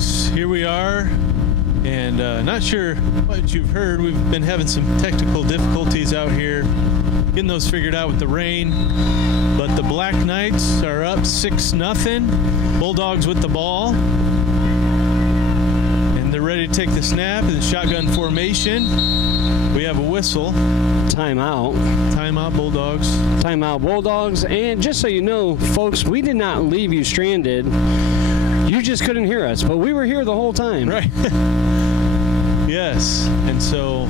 folks, here we are, and not sure what you've heard. We've been having some technical difficulties out here, getting those figured out with the rain, but the Black Knights are up 6-0. Bulldogs with the ball, and they're ready to take the snap in the shotgun formation. We have a whistle. Timeout. Timeout, Bulldogs. Timeout, Bulldogs. And just so you know, folks, we did not leave you stranded. You just couldn't hear us, but we were here the whole time. Right. Yes. And so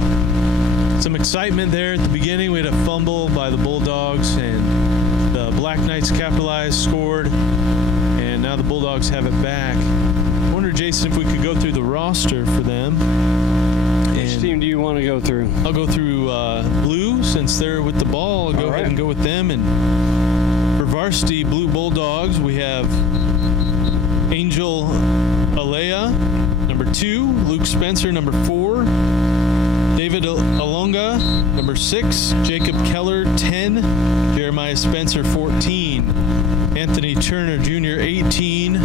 some excitement there at the beginning. We had a fumble by the Bulldogs, and the Black Knights capitalized, scored, and now the Bulldogs have it back. I wonder, Jason, if we could go through the roster for them. Which team do you want to go through? I'll go through blue, since they're with the ball. I'll go ahead and go with them. And for Varsity Blue Bulldogs, we have Angel Alea, number 2, Luke Spencer, number 4, David Alonga, number 6, Jacob Keller, 10, Jeremiah Spencer, 14, Anthony Turner Jr., 18,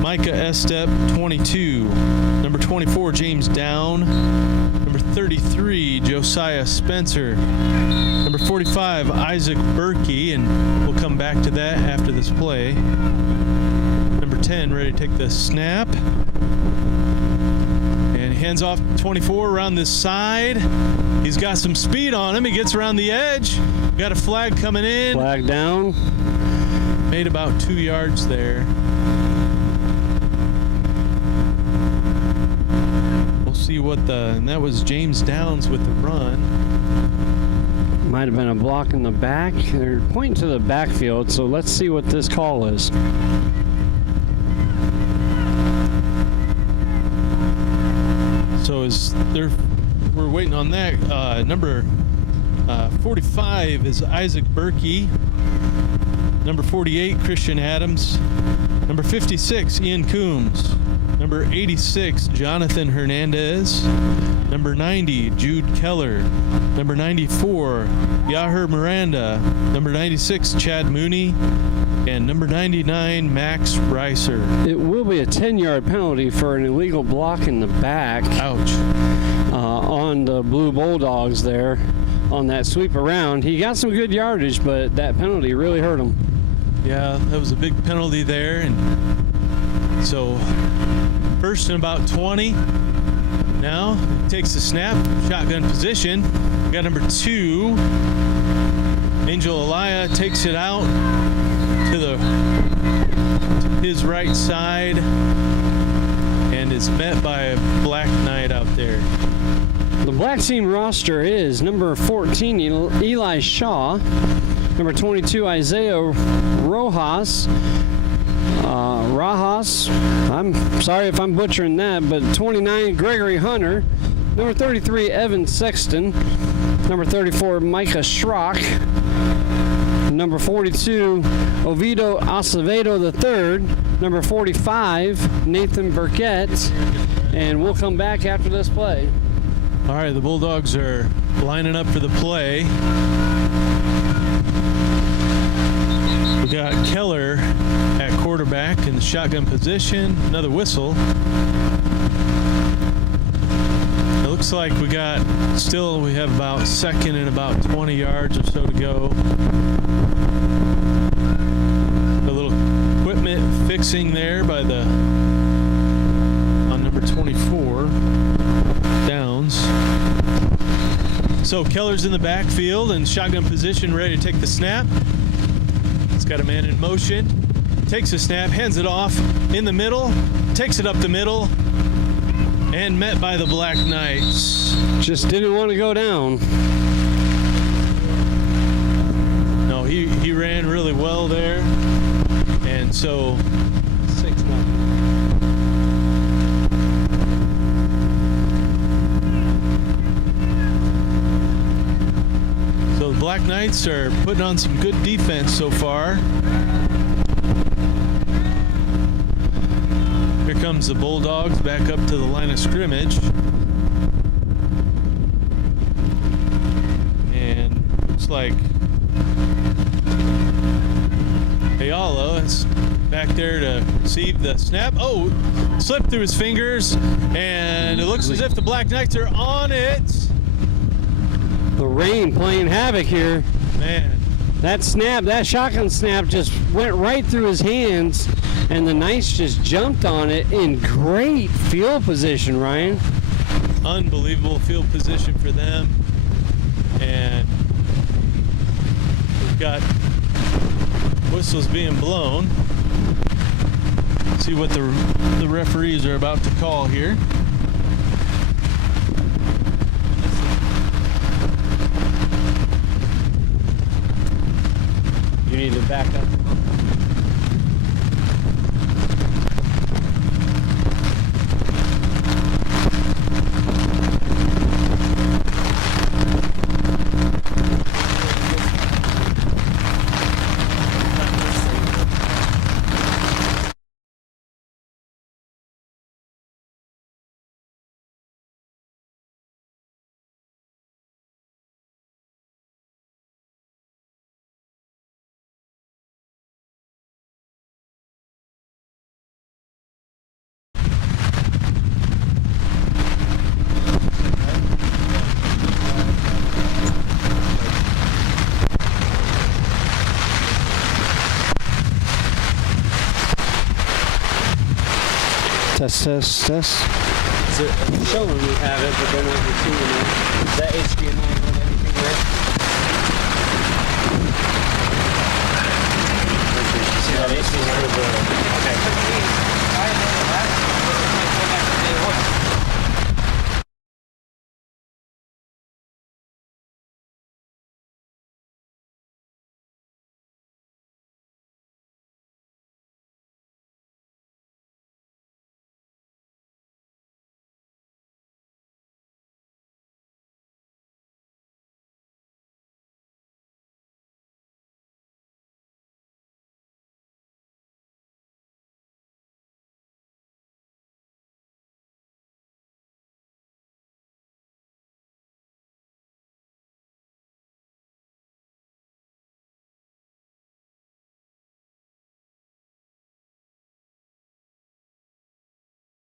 Micah Estep, 22, number 24, James Down, number 33, Josiah Spencer, number 45, Isaac Berkey, and we'll come back to that after this play. Number 10, ready to take the snap. And hands off 24 around this side. He's got some speed on him. He gets around the edge. Got a flag coming in. Flag down. Made about 2 yards there. We'll see what and that was James Downs with the run. Might have been a block in the back. They're pointing to the backfield, so let's see what this call is. So we're waiting on that. Number 45 is Isaac Berkey. Number 48, Christian Adams. Number 56, Ian Coombs. Number 86, Jonathan Hernandez. Number 90, Jude Keller. Number 94, Yahir Miranda. Number 96, Chad Mooney. And number 99, Max Reiser. It will be a 10-yard penalty for an illegal block in the back. Ouch. On the Blue Bulldogs there on that sweep around. He got some good yardage, but that penalty really hurt him. Yeah, that was a big penalty there. And so first and about 20. Now takes the snap, shotgun position. We got number 2, Angel Elia, takes it out to his right side and is met by a Black Knight out there. The Black team roster is number 14, Eli Shaw, number 22, Isaiah Rojas, I'm sorry if I'm butchering that, but 29, Gregory Hunter, number 33, Evan Sexton, number 34, Micah Schrock, number 42, Oviedo Acevedo III, number 45, Nathan Burkett, and we'll come back after this play. All right, the Bulldogs are lining up for the play. We got Keller at quarterback in the shotgun position. Another whistle. It looks like we have about second and about 20 yards or so to go. A little equipment fixing there by on number 24, Downs. So Keller's in the backfield and shotgun position, ready to take the snap. He's got a man in motion. Takes a snap, hands it off in the middle, takes it up the middle, and met by the Black Knights. Just didn't want to go down. No, he ran really well there. And so 6-0. So the Black Knights are putting on some good defense so far. Here comes the Bulldogs back up to the line of scrimmage. And looks like Ayala has back there to receive the snap. Oh, slipped through his fingers, and it looks as if the Black Knights are on it. The rain playing havoc here. Man. That snap, that shotgun snap just went right through his hands, and the Knights just jumped on it in great field position, Ryan. Unbelievable field position for them. And we've got whistles being blown. See what the referees are about to call here. You need to back up. Test. Is it showing we have it, but they're not receiving it? Is that HDMI with anything there? See that HDMI for the...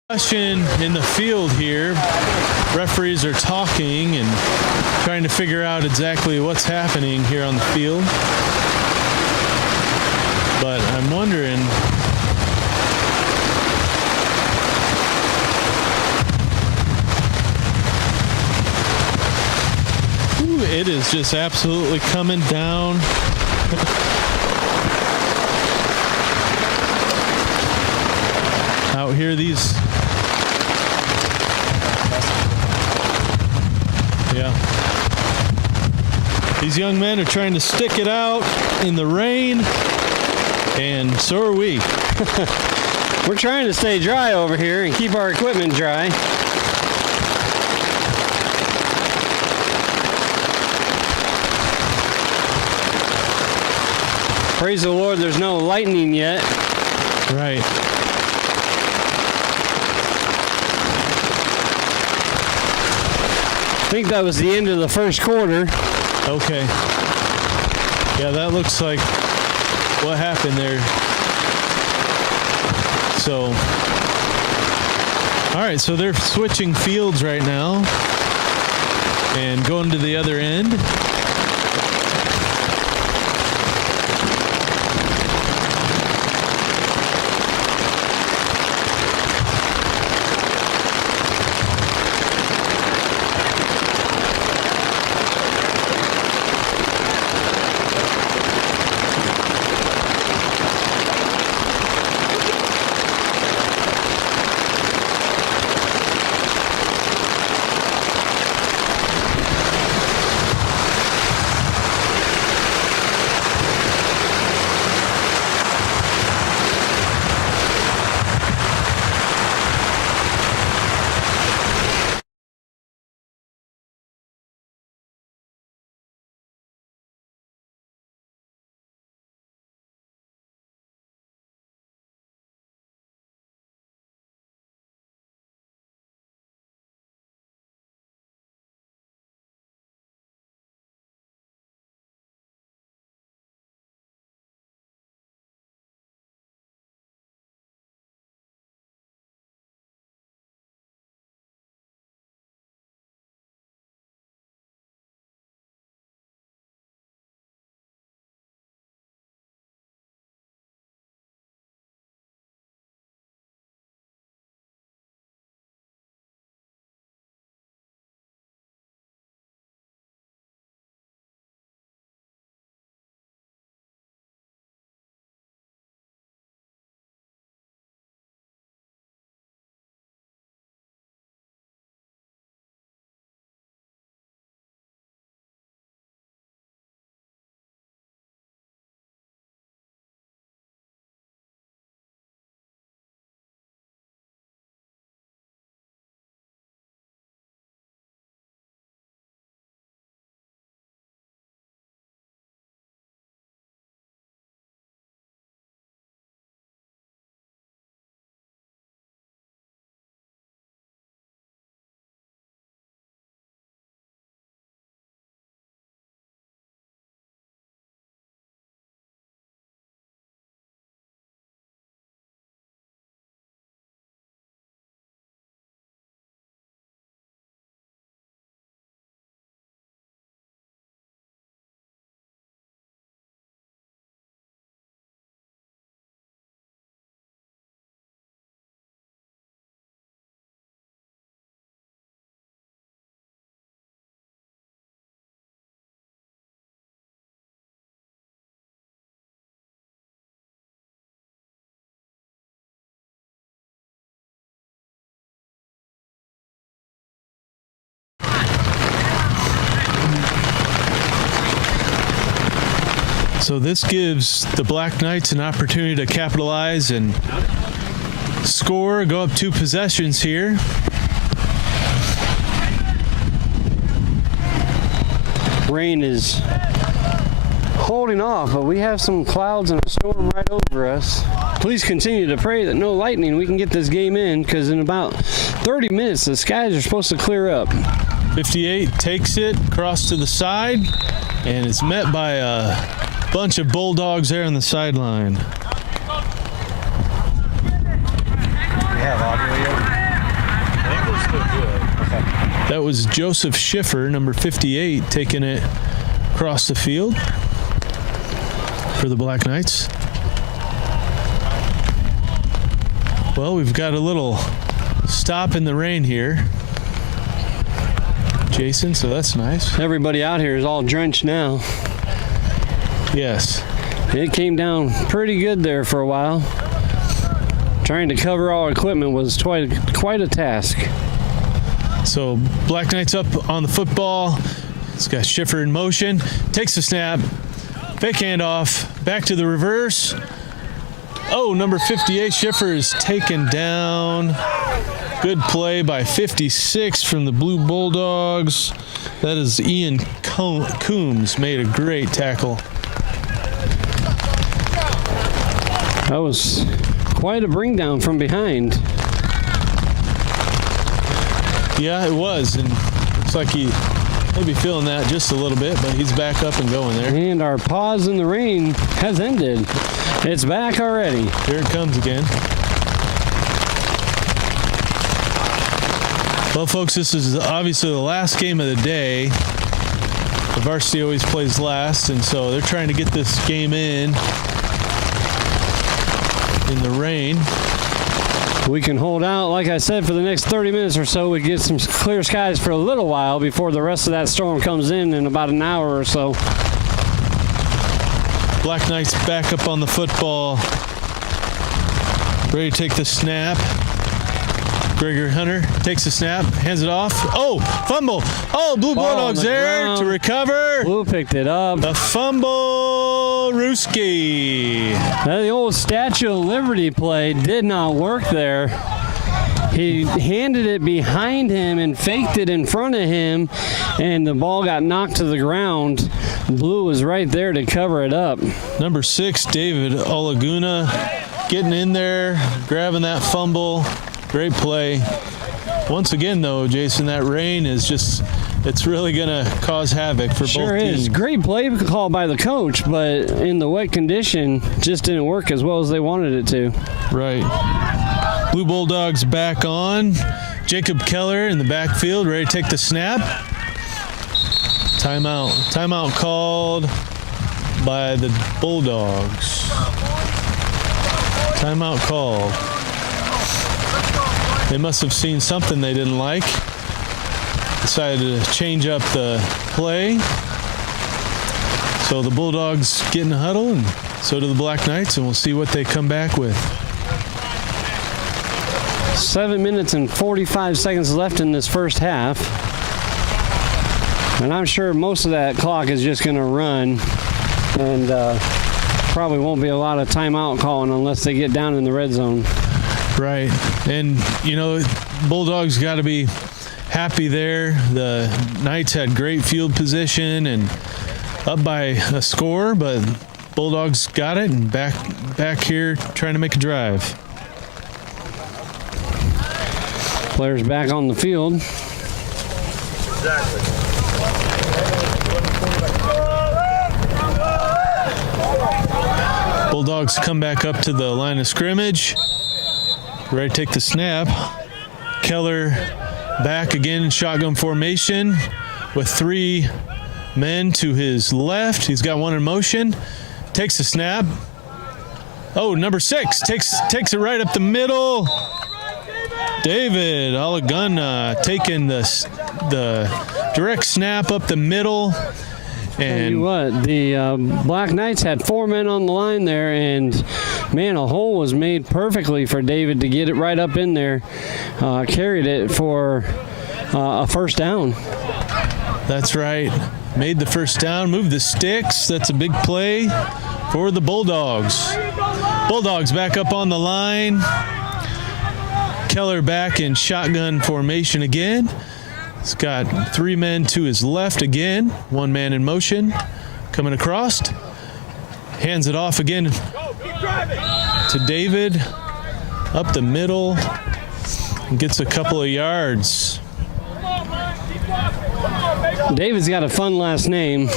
Question in the field here. Referees are talking and trying to figure out exactly what's happening here on the field. But I'm wondering, ooh, it is just absolutely coming down. Out here, these. Yeah. These young men are trying to stick it out in the rain, and so are we. We're trying to stay dry over here and keep our equipment dry. Praise the Lord, there's no lightning yet. Right. I think that was the end of the first quarter. Okay. Yeah, that looks like what happened there. So, all right, so they're switching fields right now and going to the other end. So this gives the Black Knights an opportunity to capitalize and score, go up 2 possessions here. Rain is holding off, but we have some clouds and a storm right over us. Please continue to pray that no lightning. We can get this game in, because in about 30 minutes the skies are supposed to clear up. 58 takes it across to the side and is met by a bunch of Bulldogs there on the sideline. That was Joseph Schiffer, number 58, taking it across the field for the Black Knights. Well, we've got a little stop in the rain here, Jason, so that's nice. Everybody out here is all drenched now. Yes. It came down pretty good there for a while. Trying to cover all equipment was quite a task. So Black Knights up on the football. It's got Schiffer in motion. Takes the snap. Fake handoff. Back to the reverse. Oh, number 58, Schiffer is taken down. Good play by 56 from the Blue Bulldogs. That is Ian Coombs, made a great tackle. That was quite a bring down from behind. Yeah, it was, and looks like he may be feeling that just a little bit, but he's back up and going there. And our pause in the rain has ended. It's back already. Here it comes again. Well, folks, this is obviously the last game of the day. The Varsity always plays last, and so they're trying to get this game in the rain. We can hold out, like I said, for the next 30 minutes or so. We get some clear skies for a little while before the rest of that storm comes in about an hour or so. Black Knights back up on the football. Ready to take the snap. Gregory Hunter takes the snap, hands it off. Oh, fumble. Oh, Blue Bulldogs there to recover. Blue picked it up. A fumble, Ruski. The old Statue of Liberty play did not work there. He handed it behind him and faked it in front of him, and the ball got knocked to the ground. Blue was right there to cover it up. Number 6, David Olaguna, getting in there, grabbing that fumble. Great play. Once again, though, Jason, that rain is just, it's really going to cause havoc for both teams. Sure is. Great play call by the coach, but in the wet condition, just didn't work as well as they wanted it to. Right. Blue Bulldogs back on. Jacob Keller in the backfield, ready to take the snap. Timeout. Timeout called by the Bulldogs. Timeout called. They must have seen something they didn't like. Decided to change up the play. So the Bulldogs get in a huddle, and so do the Black Knights, and we'll see what they come back with. 7 minutes and 45 seconds left in this first half. And I'm sure most of that clock is just going to run, and probably won't be a lot of timeout calling unless they get down in the red zone. Right. And, you know, Bulldogs got to be happy there. The Knights had great field position and up by a score, but Bulldogs got it and back here trying to make a drive. Players back on the field. Bulldogs come back up to the line of scrimmage. Ready to take the snap. Keller back again in shotgun formation with 3 men to his left. He's got 1 in motion. Takes the snap. Oh, number 6 takes it right up the middle. David Olaguna taking the direct snap up the middle. And tell you what, the Black Knights had 4 men on the line there, and man, a hole was made perfectly for David to get it right up in there. Carried it for a first down. That's right. Made the first down, moved the sticks. That's a big play for the Bulldogs. Bulldogs back up on the line. Keller back in shotgun formation again. He's got 3 men to his left again. 1 man in motion. Coming across. Hands it off again to David. Up the middle. And gets a couple of yards. David's got a fun last name.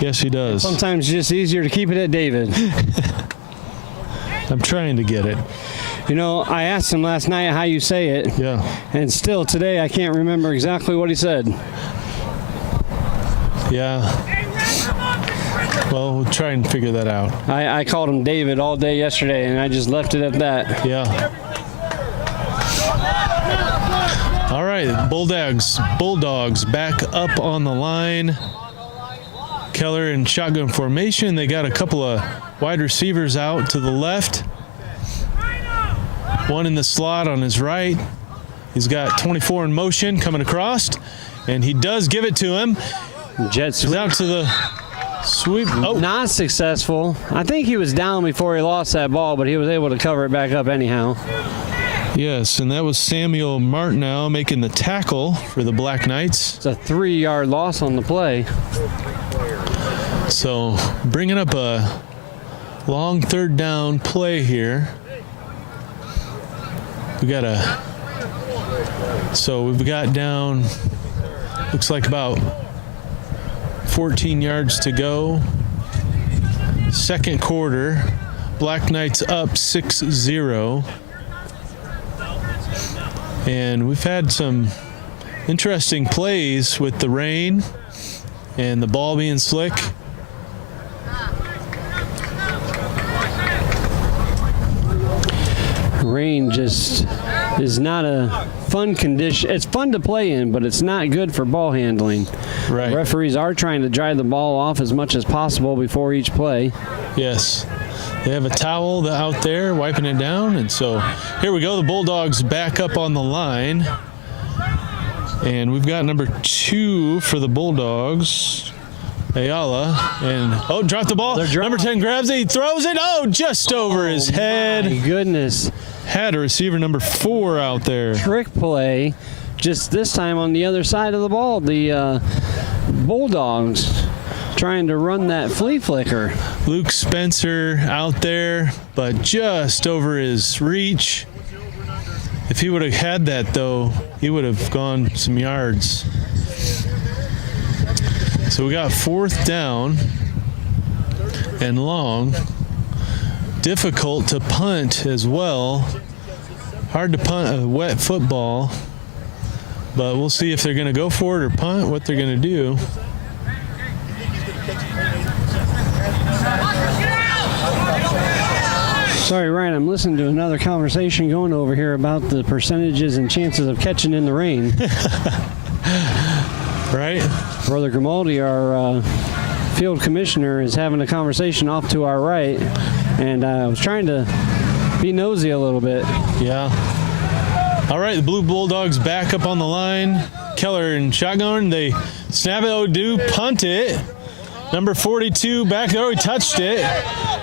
Yes, he does. Sometimes it's just easier to keep it at David. I'm trying to get it. You know, I asked him last night how you say it. Yeah. And still today I can't remember exactly what he said. Yeah. Well, we'll try and figure that out. I called him David all day yesterday, and I just left it at that. Yeah. All right, Bulldogs back up on the line. Keller in shotgun formation. They got a couple of wide receivers out to the left. 1 in the slot on his right. He's got 24 in motion coming across, and he does give it to him. Jet sweep. He's out to the sweep. Oh, not successful. I think he was down before he lost that ball, but he was able to cover it back up anyhow. yes, and that was Samuel Martineau making the tackle for the Black Knights. It's a 3-yard loss on the play. So bringing up a long 3rd down play here. We've got down, looks like about 14 yards to go. 2nd quarter, Black Knights up 6-0. And we've had some interesting plays with the rain and the ball being slick. Rain just is not a fun condition. It's fun to play in, but it's not good for ball handling. Right. Referees are trying to dry the ball off as much as possible before each play. Yes. They have a towel out there wiping it down. And so here we go. The Bulldogs back up on the line. And we've got number 2 for the Bulldogs, Ayala. And, oh, dropped the ball. Number 10 grabs it. He throws it. Oh, just over his head. My goodness. Had a receiver number 4 out there. Trick play. Just this time on the other side of the ball. The Bulldogs trying to run that flea flicker. Luke Spencer out there, but just over his reach. If he would have had that, though, he would have gone some yards. So we got 4th down and long. Difficult to punt as well. Hard to punt a wet football. But we'll see if they're going to go for it or punt, what they're going to do. Sorry, Ryan, I'm listening to another conversation going over here about the percentages and chances of catching in the rain. Right? Brother Grimaldi, our field commissioner, is having a conversation off to our right, and I was trying to be nosy a little bit. Yeah. All right, the Blue Bulldogs back up on the line. Keller and shotgun. They snap it, punt it. Number 42 back there. He touched it.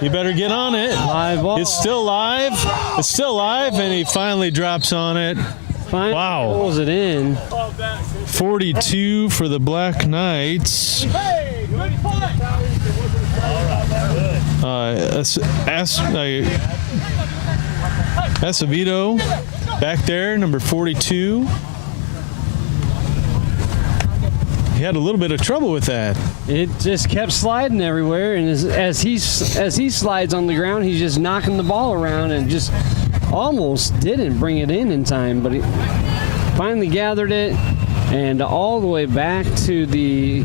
You better get on it. Live ball. It's still live. It's still live, and he finally drops on it. Finally Wow. pulls it in. 42 for the Black Knights. Acevedo back there, number 42. He had a little bit of trouble with that. It just kept sliding everywhere, and as he slides on the ground, he's just knocking the ball around and just almost didn't bring it in time, but he finally gathered it and all the way back to the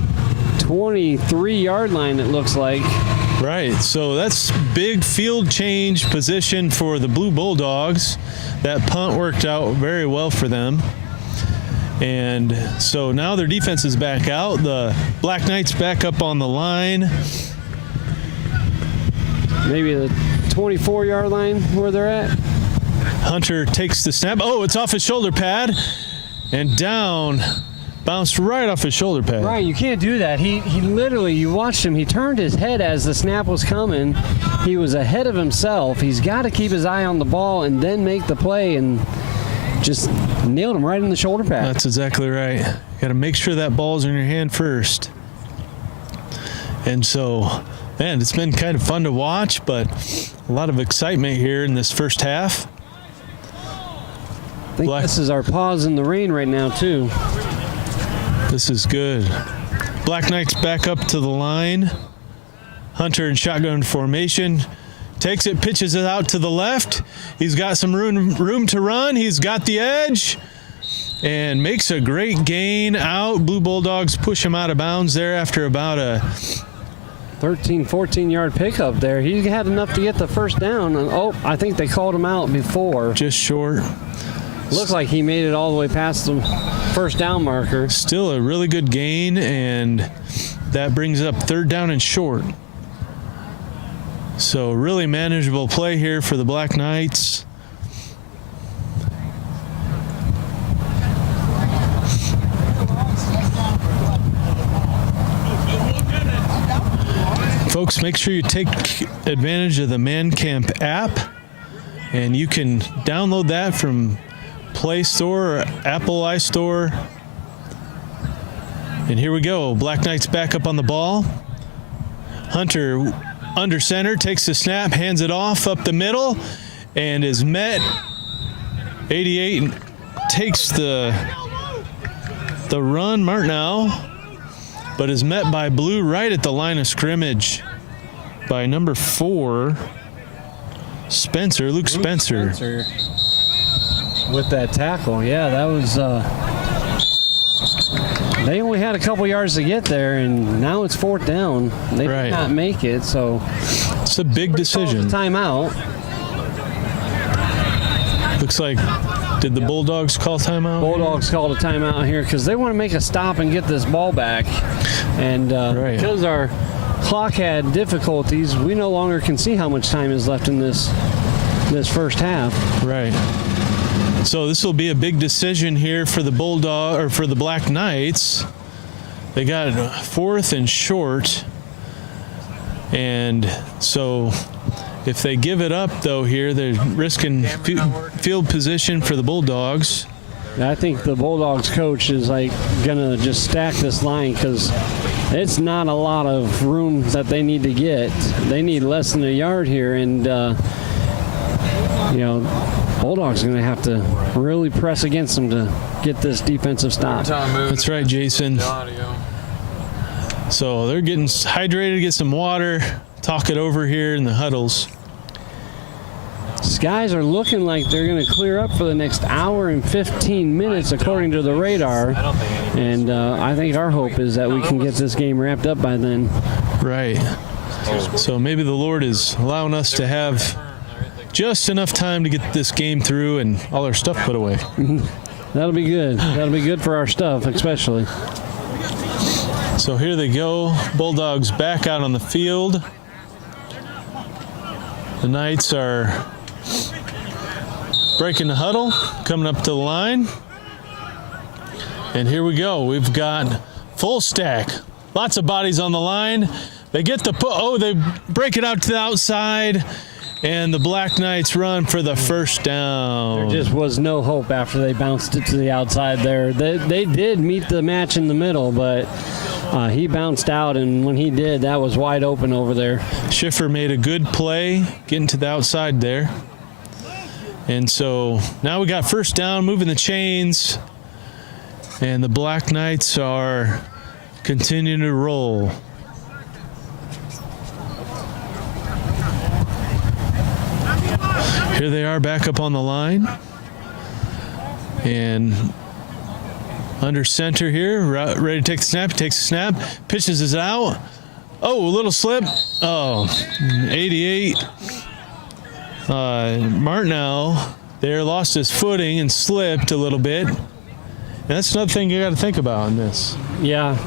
23-yard line, it looks like. Right, so that's big field change position for the Blue Bulldogs. That punt worked out very well for them. And so now their defense is back out. The Black Knights back up on the line. Maybe the 24-yard line where they're at. Hunter takes the snap. Oh, it's off his shoulder pad. and down, bounced right off his shoulder pad. Right, you can't do that. He literally, you watched him, he turned his head as the snap was coming. He was ahead of himself. He's got to keep his eye on the ball and then make the play, and just nailed him right in the shoulder pad. That's exactly right. You got to make sure that ball's in your hand first. And so, man, it's been kind of fun to watch, but a lot of excitement here in this first half. I think this is our pause in the rain right now, too. This is good. Black Knights back up to the line. Hunter in shotgun formation. Takes it, pitches it out to the left. He's got some room to run. He's got the edge and makes a great gain out. Blue Bulldogs push him out of bounds there after about a 13, 14-yard pickup there. He had enough to get the first down. Oh, I think they called him out before. Just short. Looks like he made it all the way past the first down marker. Still a really good gain, and that brings up 3rd down and short. So really manageable play here for the Black Knights. Folks, make sure you take advantage of the Man Camp app, and you can download that from Play Store or Apple iStore. And here we go. Black Knights back up on the ball. Hunter under center, takes the snap, hands it off up the middle, and is met. 88 takes the run, Martineau, but is met by Blue right at the line of scrimmage by number 4, Spencer, Luke Spencer. With that tackle, yeah, that was. They only had a couple yards to get there, and now it's 4th down. They did not make it, so it's a big decision. Timeout. Looks like, did the Bulldogs call timeout? Bulldogs called a timeout here because they want to make a stop and get this ball back. And because our clock had difficulties, we no longer can see how much time is left in this first half. Right. So this will be a big decision here for the for the Black Knights. They got 4th and short, and so if they give it up though here, they're risking field position for the Bulldogs. I think the Bulldogs coach is gonna just stack this line because it's not a lot of room that they need to get. They need less than a yard here, and Bulldogs are going to have to really press against them to get this defensive stop. That's right, Jason. So they're getting hydrated, get some water, talk it over here in the huddles. Skies are looking like they're going to clear up for the next hour and 15 minutes according to the radar. And I think our hope is that we can get this game wrapped up by then. Right. So maybe the Lord is allowing us to have just enough time to get this game through and all our stuff put away. That'll be good. That'll be good for our stuff, especially. So here they go. Bulldogs back out on the field. The Knights are breaking the huddle, coming up to the line. And here we go. We've got full stack. Lots of bodies on the line. They get the they break it out to the outside. And the Black Knights run for the first down. There just was no hope after they bounced it to the outside there. They did meet the match in the middle, but he bounced out, and when he did, that was wide open over there. Schiffer made a good play getting to the outside there. And so now we got first down, moving the chains, and the Black Knights are continuing to roll. Here they are back up on the line. And under center here, ready to take the snap. He takes the snap, pitches it out. Oh, a little slip. Oh, 88. Martineau there lost his footing and slipped a little bit. And that's another thing you got to think about in this. Yeah,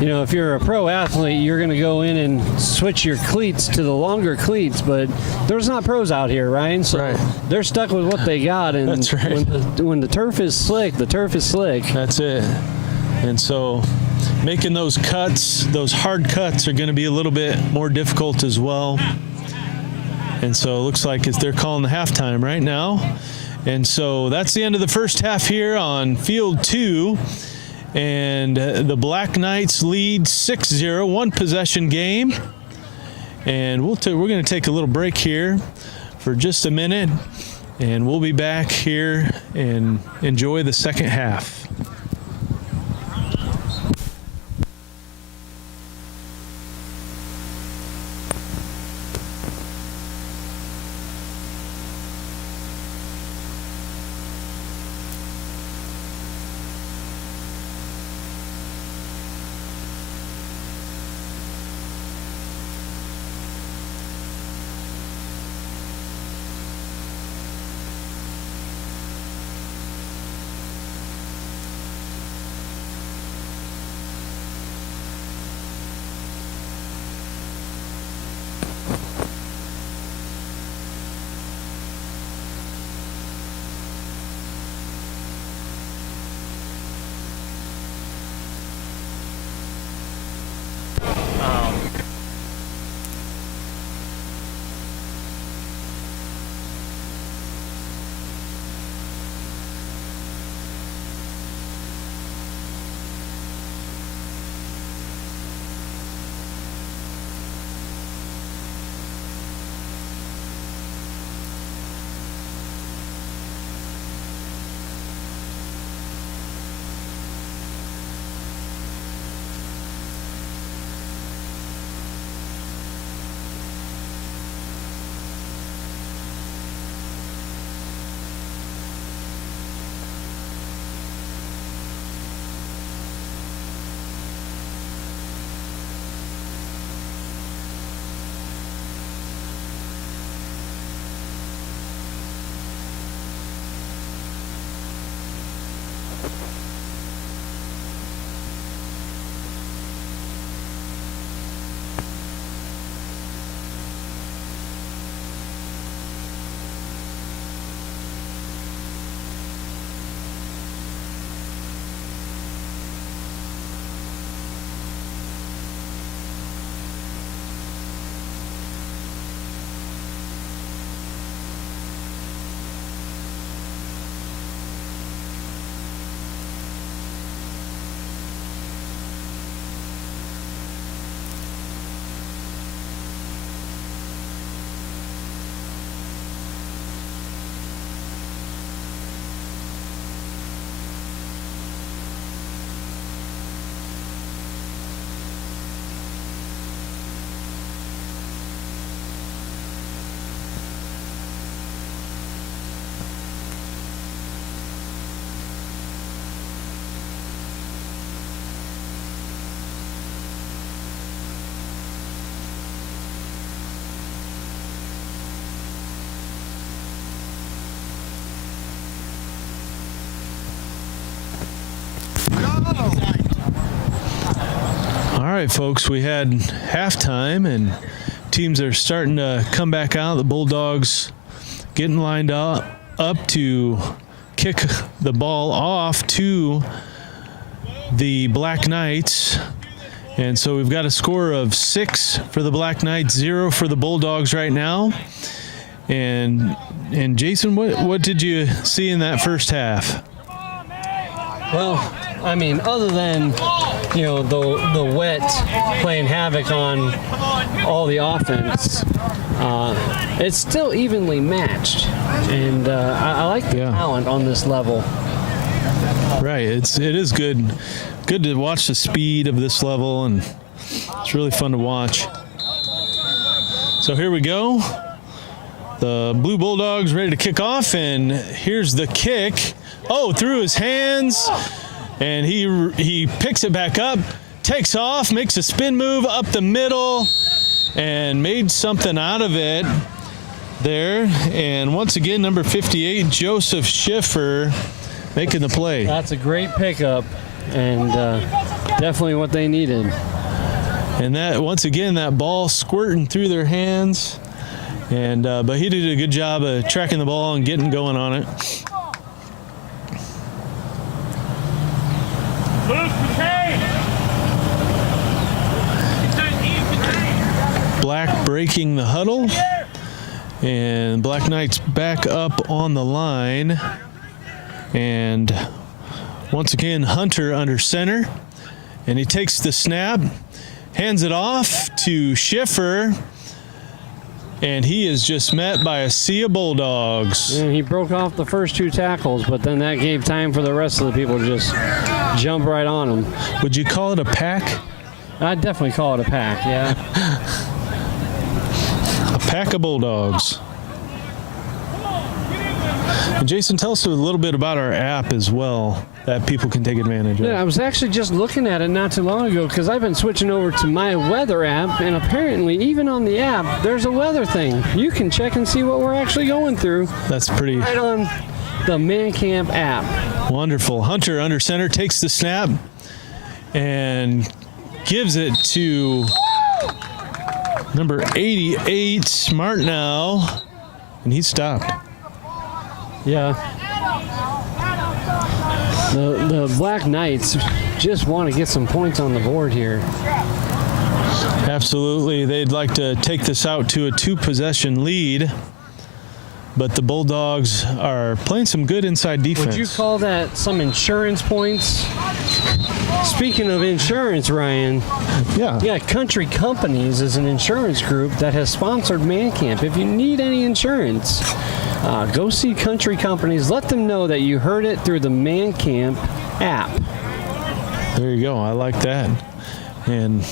you know, if you're a pro athlete, you're going to go in and switch your cleats to the longer cleats, but there's not pros out here, Ryan, so they're stuck with what they got. And that's right. When the turf is slick, the turf is slick. That's it. And so making those cuts, those hard cuts, are going to be a little bit more difficult as well. And so it looks like they're calling the halftime right now. And so that's the end of the first half here on field 2. And the Black Knights lead 6-0, one possession game. And we're going to take a little break here for just a minute. And we'll be back here and enjoy the second half. All right, folks, we had halftime, and teams are starting to come back out. The Bulldogs getting lined up to kick the ball off to the Black Knights. And so we've got a score of 6 for the Black Knights, 0 for the Bulldogs right now. And Jason, what did you see in that first half? Well, I mean, other than, you know, the Wet playing havoc on all the offense, it's still evenly matched, and I like the talent on this level. Right, it is good to watch the speed of this level, and it's really fun to watch. So here we go. The Blue Bulldogs ready to kick off, and here's the kick. Oh, through his hands, and he picks it back up, takes off, makes a spin move up the middle, and made something out of it there. And once again, number 58, Joseph Schiffer, making the play. That's a great pickup. and definitely what they needed. And that, once again, that ball squirting through their hands. And but he did a good job of tracking the ball and getting going on it. Black breaking the huddle, and Black Knights back up on the line. And once again, Hunter under center, and he takes the snap, hands it off to Schiffer, and he is just met by a sea of Bulldogs. And he broke off the first 2 tackles, but then that gave time for the rest of the people to just jump right on him. Would you call it a pack? I'd definitely call it a pack, yeah. A pack of Bulldogs. And Jason, tell us a little bit about our app as well that people can take advantage of. Yeah, I was actually just looking at it not too long ago because I've been switching over to my weather app, and apparently even on the app, there's a weather thing. You can check and see what we're actually going through. That's pretty. Right on the Man Camp app. Wonderful. Hunter under center takes the snap and gives it to number 88, Martnow, and he stopped. Yeah. The Black Knights just want to get some points on the board here. Absolutely. They'd like to take this out to a 2-possession lead, but the Bulldogs are playing some good inside defense. Would you call that some insurance points? Speaking of insurance, Ryan. Yeah, Country Companies is an insurance group that has sponsored Man Camp. If you need any insurance, go see Country Companies. Let them know that you heard it through the Man Camp app. There you go. I like that. And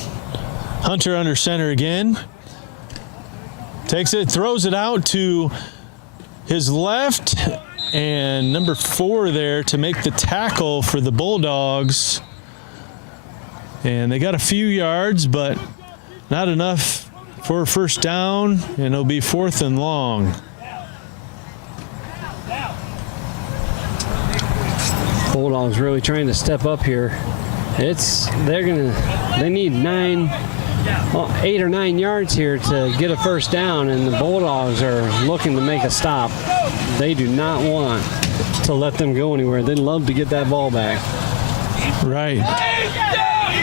Hunter under center again. Takes it, throws it out to his left, and number 4 there to make the tackle for the Bulldogs. And they got a few yards, but not enough for a first down, and it'll be 4th and long. Bulldogs really trying to step up here. They need 8 or 9 yards here to get a first down, and the Bulldogs are looking to make a stop. They do not want to let them go anywhere. They'd love to get that ball back. Right.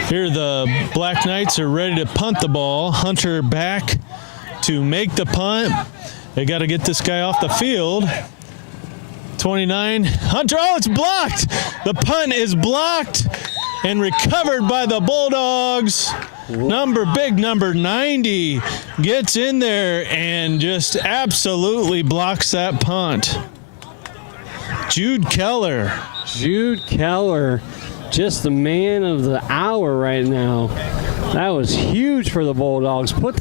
Here the Black Knights are ready to punt the ball. Hunter back to make the punt. They got to get this guy off the field. 29. Hunter, oh, it's blocked. The punt is blocked and recovered by the Bulldogs. Big number 90 gets in there and just absolutely blocks that punt. Jude Keller, just the man of the hour right now. That was huge for the Bulldogs. Puts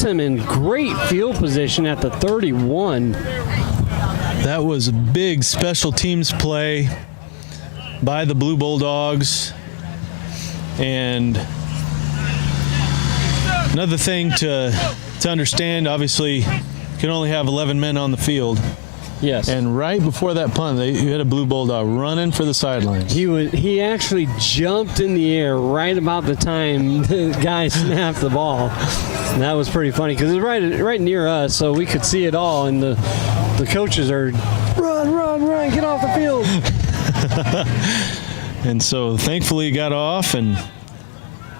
them in great field position at the 31. That was a big special teams play by the Blue Bulldogs. And another thing to understand, obviously, you can only have 11 men on the field. Yes. And right before that punt, you had a Blue Bulldog running for the sidelines. He actually jumped in the air right about the time the guy snapped the ball. And that was pretty funny because it was right near us, so we could see it all. And the coaches are, run, get off the field. And so thankfully he got off and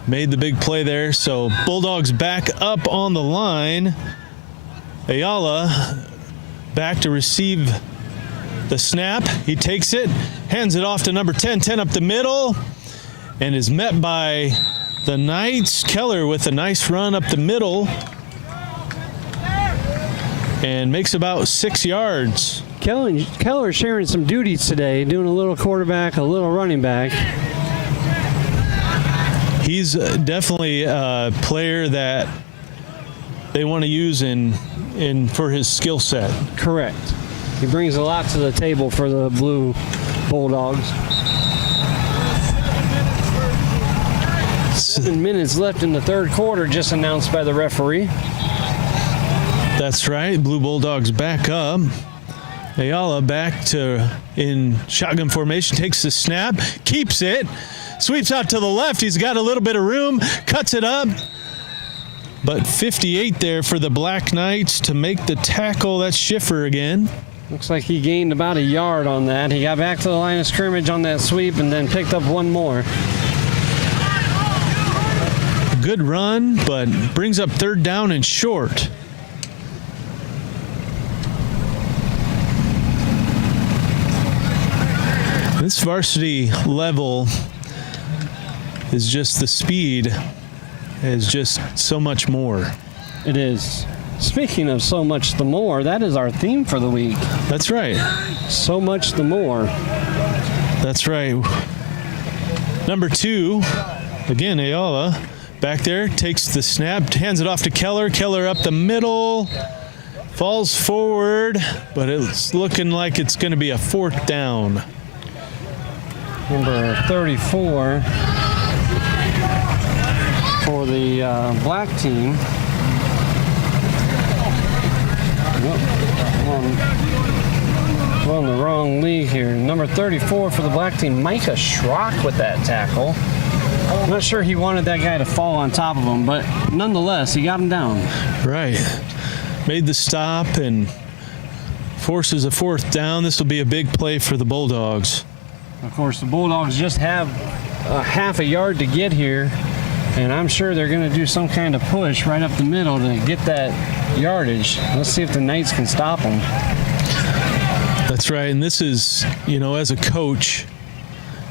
made the big play there. So Bulldogs back up on the line. Ayala back to receive the snap. He takes it, hands it off to number 10. 10 up the middle, and is met by the Knights. Keller with a nice run up the middle and makes about 6 yards. Keller sharing some duties today, doing a little quarterback, a little running back. He's definitely a player that they want to use for his skill set. Correct. He brings a lot to the table for the Blue Bulldogs. 7 minutes left in the third quarter, just announced by the referee. That's right. Blue Bulldogs back up. Ayala back to in shotgun formation, takes the snap, keeps it, sweeps out to the left. He's got a little bit of room, cuts it up. But 58 there for the Black Knights to make the tackle. That's Schiffer again. Looks like he gained about a yard on that. He got back to the line of scrimmage on that sweep and then picked up one more. Good run, but brings up 3rd down and short. This varsity level is just the speed is just so much more. It is. Speaking of so much the more, that is our theme for the week. That's right. So much the more. That's right. Number 2, again, Ayala back there, takes the snap, hands it off to Keller. Keller up the middle, falls forward, but it's looking like it's going to be a 4th down. Number 34 for the black team. We're on the wrong league here. Number 34 for the black team, Micah Schrock with that tackle. I'm not sure he wanted that guy to fall on top of him, but nonetheless, he got him down. Right. Made the stop and forces a 4th down. This will be a big play for the Bulldogs. Of course, the Bulldogs just have half a yard to get here, and I'm sure they're going to do some kind of push right up the middle to get that yardage. Let's see if the Knights can stop them. That's right, and this is, you know, as a coach,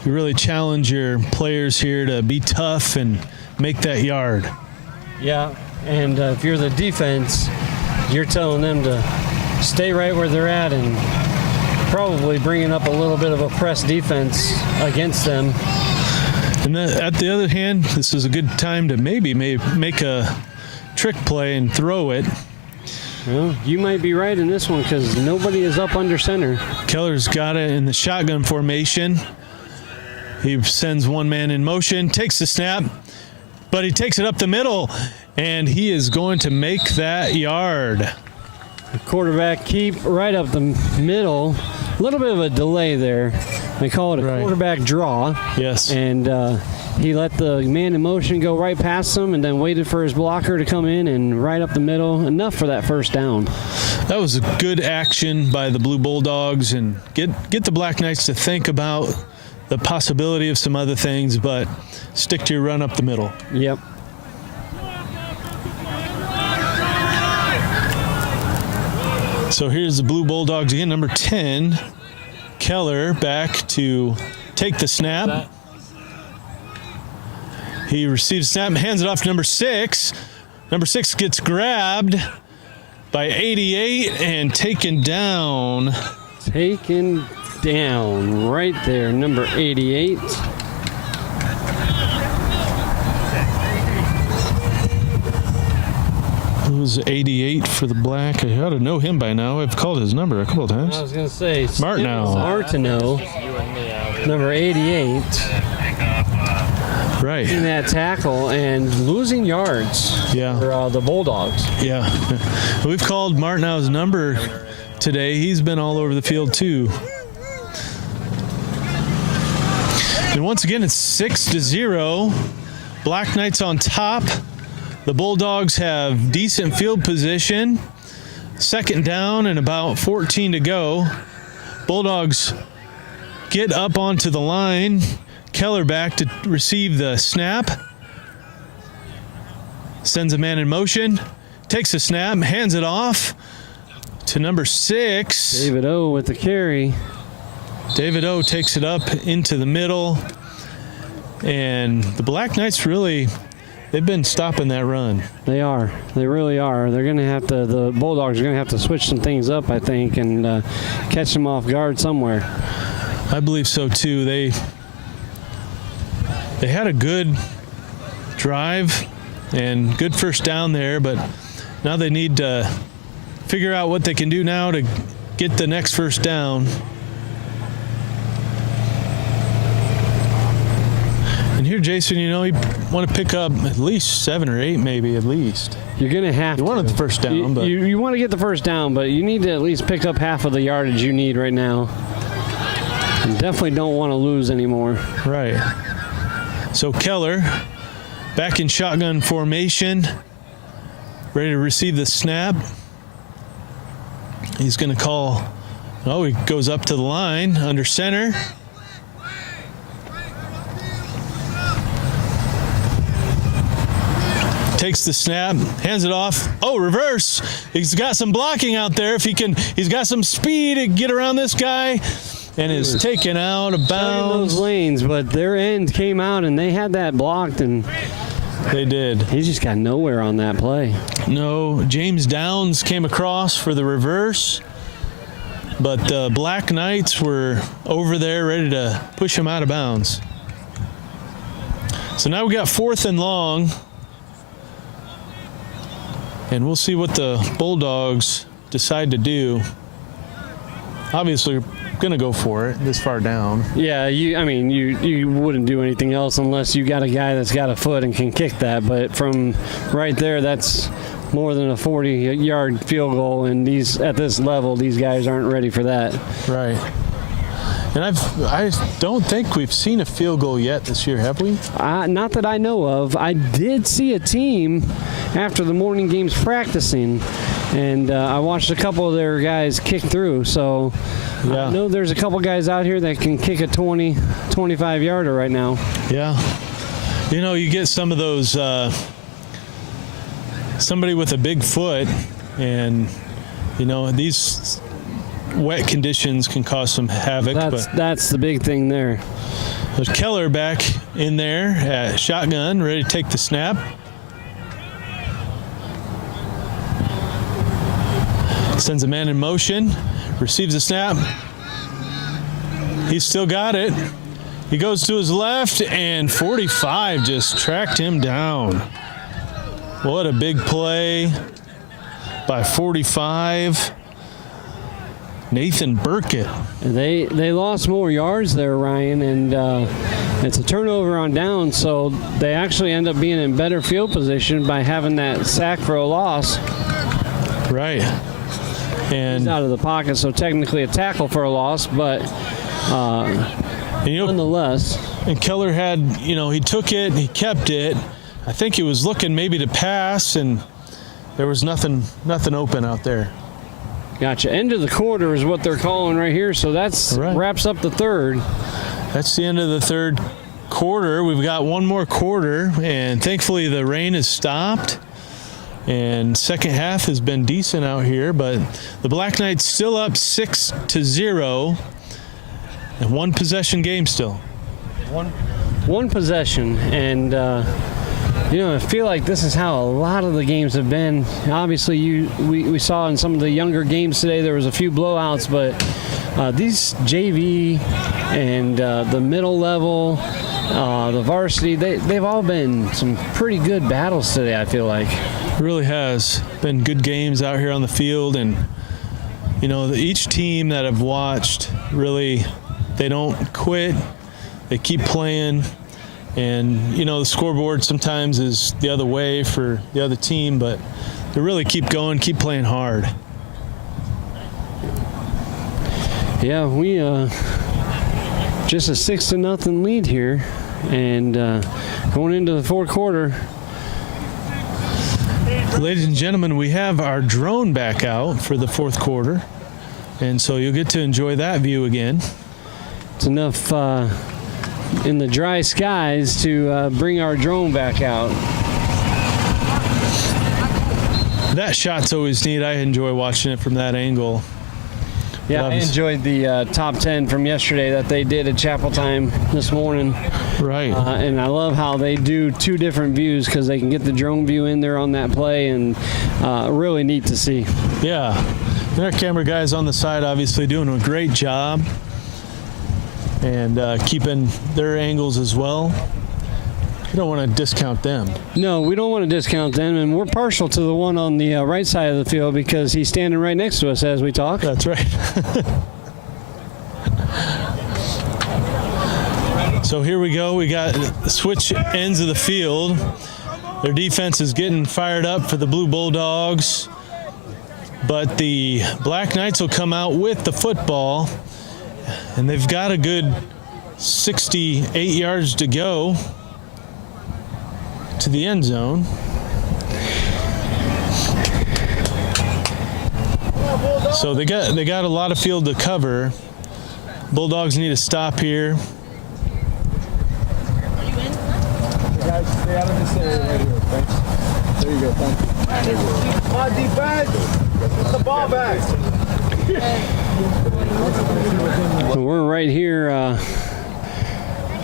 you really challenge your players here to be tough and make that yard. Yeah, and if you're the defense, you're telling them to stay right where they're at and probably bringing up a little bit of a press defense against them. And at the other hand, this is a good time to maybe make a trick play and throw it. Well, you might be right in this one because nobody is up under center. Keller's got it in the shotgun formation. He sends one man in motion, takes the snap, but he takes it up the middle, and he is going to make that yard. The quarterback keep right up the middle. A little bit of a delay there. They call it a quarterback draw. Yes. And he let the man in motion go right past him and then waited for his blocker to come in and right up the middle. Enough for that 1st down. That was a good action by the Blue Bulldogs and get the Black Knights to think about the possibility of some other things, but stick to your run up the middle. Yep. So here's the Blue Bulldogs again, number 10. Keller back to take the snap. He receives the snap and hands it off to number 6. Number 6 gets grabbed by 88 and taken down. Taken down right there, number 88. It was 88 for the Black. I ought to know him by now. I've called his number a couple of times. I was going to say, Martineau, number 88. Right. In that tackle and losing yards for the Bulldogs. Yeah. We've called Martineau's number today. He's been all over the field too. And once again, it's 6-0. Black Knights on top. The Bulldogs have decent field position. 2nd down and about 14 to go. Bulldogs get up onto the line. Keller back to receive the snap. Sends a man in motion. Takes a snap, hands it off to number 6. David O with the carry. David O takes it up into the middle. And the Black Knights really, they've been stopping that run. They are. They really are. They're going to have to, the Bulldogs are going to have to switch some things up, I think, and catch them off guard somewhere. I believe so, too. They had a good drive and good 1st down there, but now they need to figure out what they can do now to get the next 1st down. And And here, Jason, you want to pick up at least 7 or 8, maybe at least. You're going to have to. You wanted the first down, but you want to get the first down, but you need to at least pick up half of the yardage you need right now. You definitely don't want to lose anymore. Right. So Keller back in shotgun formation, ready to receive the snap. He's going to call. Oh, he goes up to the line under center. Takes the snap, hands it off. Oh, reverse. He's got some blocking out there. If he can, he's got some speed to get around this guy, and is taken out of bounds. Those lanes, but their end came out, and they had that blocked, and they did. He just got nowhere on that play. No, James Downs came across for the reverse, but the Black Knights were over there ready to push him out of bounds. So now we got 4th and long. And we'll see what the Bulldogs decide to do. Obviously, we're going to go for it this far down. Yeah, you wouldn't do anything else unless you got a guy that's got a foot and can kick that. But from right there, that's more than a 40-yard field goal. And at this level, these guys aren't ready for that. Right. And I don't think we've seen a field goal yet this year, have we? Not that I know of. I did see a team after the morning games practicing, and I watched a couple of their guys kick through. So yeah. I know there's a couple guys out here that can kick a 20, 25-yarder right now. Yeah. You get some of those, somebody with a big foot, and, these wet conditions can cause some havoc. That's the big thing there. There's Keller back in there at shotgun, ready to take the snap. Sends a man in motion, receives the snap. He's still got it. He goes to his left, and 45 just tracked him down. What a big play by 45. Nathan Burkett. They lost more yards there, Ryan, and it's a turnover on down, so they actually end up being in better field position by having that sack for a loss. Right. And he's out of the pocket, so technically a tackle for a loss, but nonetheless. And Keller had, he took it, he kept it. I think he was looking maybe to pass, and there was nothing open out there. Gotcha. End of the quarter is what they're calling right here, so that's right. Wraps up the third. That's the end of the third quarter. We've got one more quarter, and thankfully the rain has stopped, and second half has been decent out here, but the Black Knights still up 6-0, and one possession game still. One possession, and I feel like this is how a lot of the games have been. Obviously, we saw in some of the younger games today there was a few blowouts, but these JV and the middle level, the varsity, they've all been some pretty good battles today, I feel like. It really has been good games out here on the field, and each team that I've watched, really, they don't quit. They keep playing. And, the scoreboard sometimes is the other way for the other team, but they really keep going, keep playing hard. Yeah, we just a 6-0 lead here, and going into the fourth quarter. Ladies and gentlemen, we have our drone back out for the fourth quarter, and so you'll get to enjoy that view again. It's enough in the dry skies to bring our drone back out. That shot's always neat. I enjoy watching it from that angle. Yeah, I enjoyed the top 10 from yesterday that they did at Chapel Time this morning. Right. And I love how they do two different views because they can get the drone view in there on that play, and really neat to see. Yeah. And our camera guys on the side obviously doing a great job and keeping their angles as well. We don't want to discount them. No, we don't want to discount them, and we're partial to the one on the right side of the field because he's standing right next to us as we talk. That's right. So here we go. We got switch ends of the field. Their defense is getting fired up for the Blue Bulldogs. But the Black Knights will come out with the football. And they've got a good 68 yards to go to the end zone. So they got a lot of field to cover. Bulldogs need to stop here. Guys, stay out of this area right here, okay? There you go, thank you. Come on, defense! Get the ball back! So we're right here.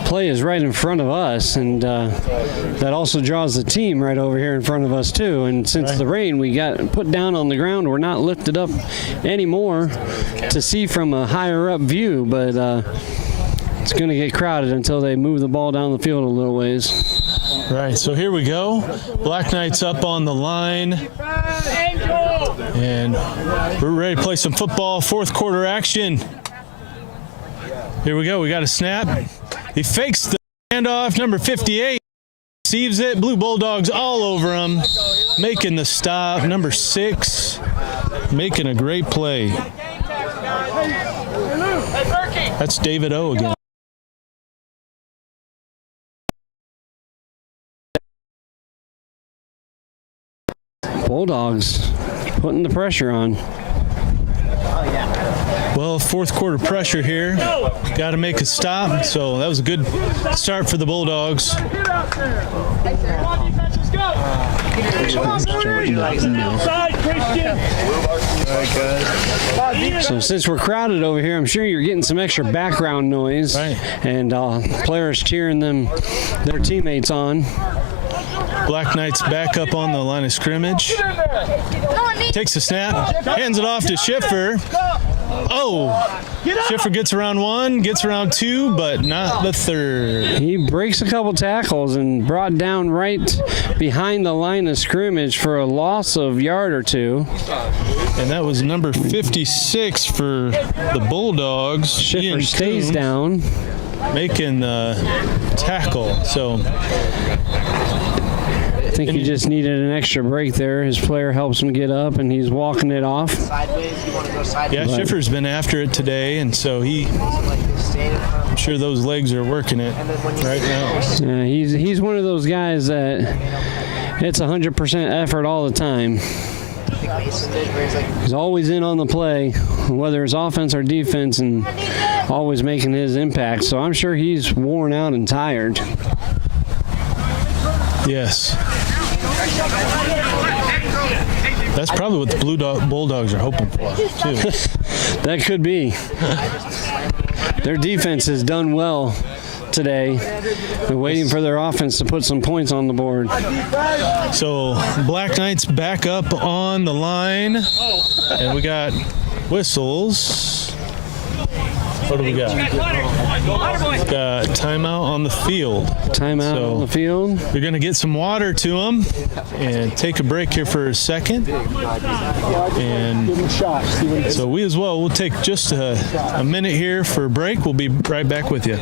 Play is right in front of us, and that also draws the team right over here in front of us too. And since the rain, we got put down on the ground. We're not lifted up anymore to see from a higher up view, but it's going to get crowded until they move the ball down the field a little ways. Right, so here we go. Black Knights up on the line. And we're ready to play some football. Fourth quarter action. Here we go. We got a snap. He fakes the handoff. Number 58 receives it. Blue Bulldogs all over him. Making the stop. Number 6 making a great play. That's David O again. Bulldogs putting the pressure on. Well, fourth quarter pressure here. Got to make a stop. So that was a good start for the Bulldogs. So since we're crowded over here, I'm sure you're getting some extra background noise. Right. And players cheering their teammates on. Black Knights back up on the line of scrimmage. Takes the snap, hands it off to Schiffer. Oh, Schiffer gets around 1, gets around 2, but not the 3rd. He breaks a couple tackles and brought down right behind the line of scrimmage for a loss of yard or 2. And that was number 56 for the Bulldogs. Schiffer stays down. Making the tackle. So I think he just needed an extra break there. His player helps him get up, and he's walking it off. Sideways, you want to go sideways? yeah, Schiffer's been after it today, and so I'm sure those legs are working it right now. Yeah, he's one of those guys that it's 100% effort all the time. He's always in on the play, whether it's offense or defense, and always making his impact. So I'm sure he's worn out and tired. Yes. That's probably what the Bulldogs are hoping for, too. That could be. Their defense has done well today. They're waiting for their offense to put some points on the board. So Black Knights back up on the line, and we got whistles. What do we got? Got timeout on the field. Timeout on the field. We're going to get some water to them and take a break here for a second. And so we as well, we'll take just a minute here for a break. We'll be right back with you.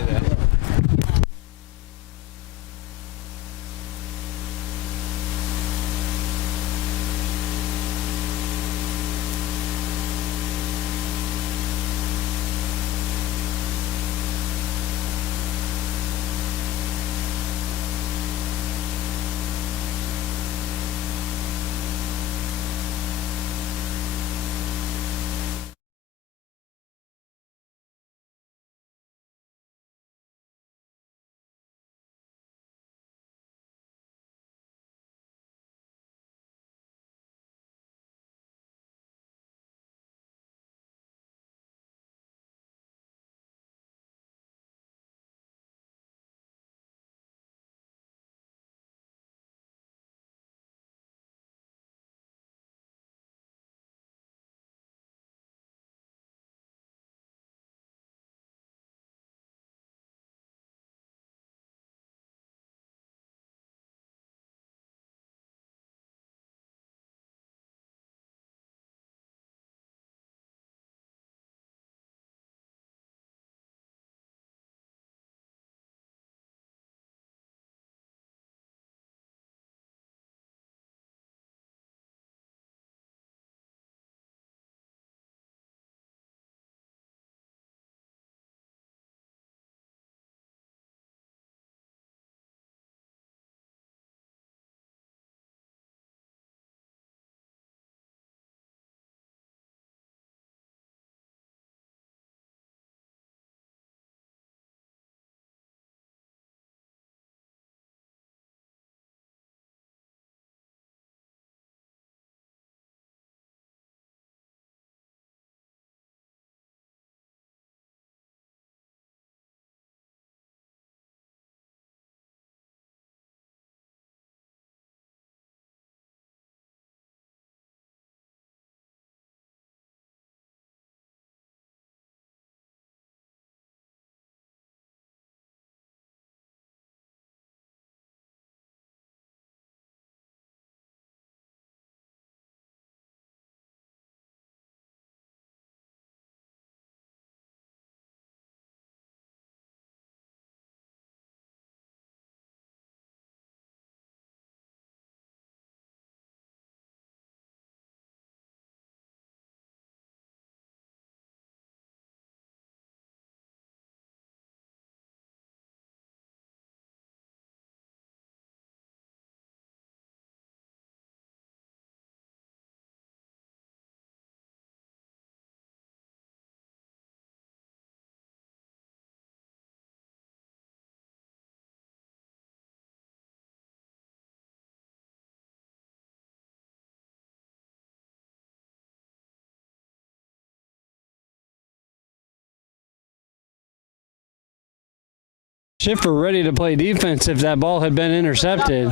Schiffer ready to play defense if that ball had been intercepted.